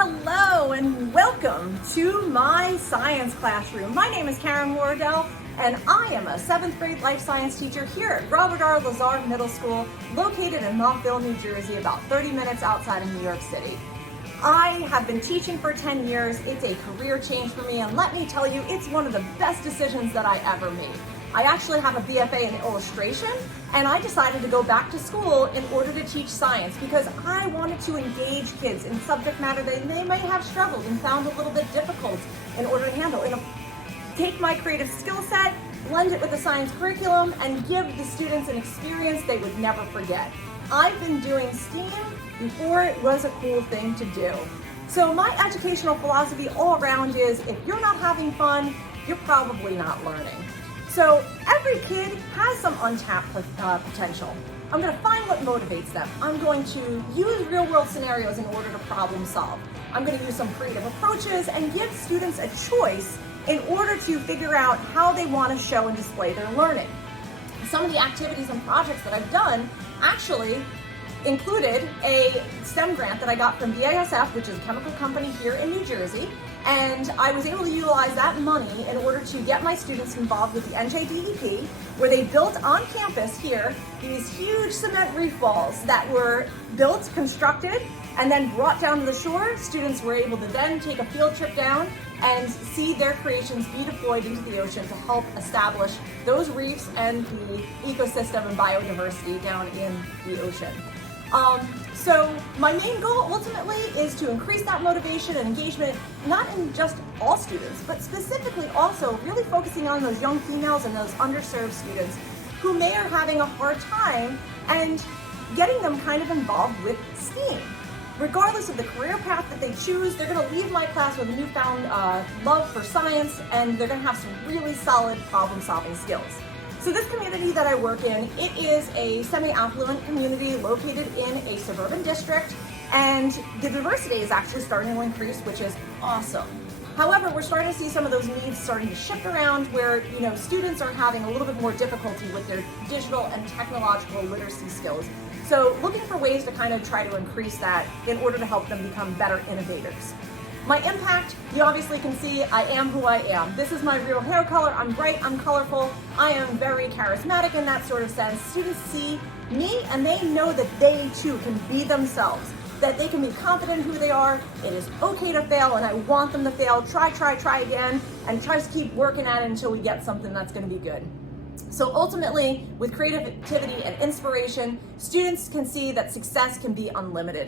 Hello and welcome to my science classroom. My name is Karen Wardell and I am a 7th grade life science teacher here at Robert R. Lazar Middle School, located in Montville, New Jersey, about 30 minutes outside of New York City. I have been teaching for 10 years. It's a career change for me, and let me tell you, it's one of the best decisions that I ever made. I actually have a BFA in illustration, and I decided to go back to school in order to teach science because I wanted to engage kids in subject matter that they might have struggled and found a little bit difficult in order to handle. And take my creative skill set, blend it with the science curriculum, and give the students an experience they would never forget. I've been doing STEAM before it was a cool thing to do. So my educational philosophy all around is if you're not having fun, you're probably not learning. So every kid has some untapped potential. I'm going to find what motivates them. I'm going to use real-world scenarios in order to problem solve. I'm going to use some creative approaches and give students a choice in order to figure out how they want to show and display their learning. Some of the activities and projects that I've done actually included a STEM grant that I got from BASF, which is a chemical company here in New Jersey, and I was able to utilize that money in order to get my students involved with the NJDEP, where they built on campus here these huge cement reef balls that were built, constructed, and then brought down to the shore. Students were able to then take a field trip down and see their creations be deployed into the ocean to help establish those reefs and the ecosystem and biodiversity down in the ocean. So my main goal ultimately is to increase that motivation and engagement, not in just all students, but specifically also really focusing on those young females and those underserved students who may are having a hard time and getting them kind of involved with STEAM. Regardless of the career path that they choose, they're going to leave my class with a newfound love for science, and they're going to have some really solid problem-solving skills. So this community that I work in, it is a semi-affluent community located in a suburban district, and the diversity is actually starting to increase, which is awesome. However, we're starting to see some of those needs starting to shift around where, students are having a little bit more difficulty with their digital and technological literacy skills. So looking for ways to kind of try to increase that in order to help them become better innovators. My impact, you obviously can see I am who I am. This is my real hair color. I'm bright, I'm colorful. I am very charismatic in that sort of sense. Students see me and they know that they too can be themselves, that they can be confident in who they are. It is okay to fail, and I want them to fail. Try again, and try to keep working at it until we get something that's going to be good. So ultimately, with creativity and inspiration, students can see that success can be unlimited.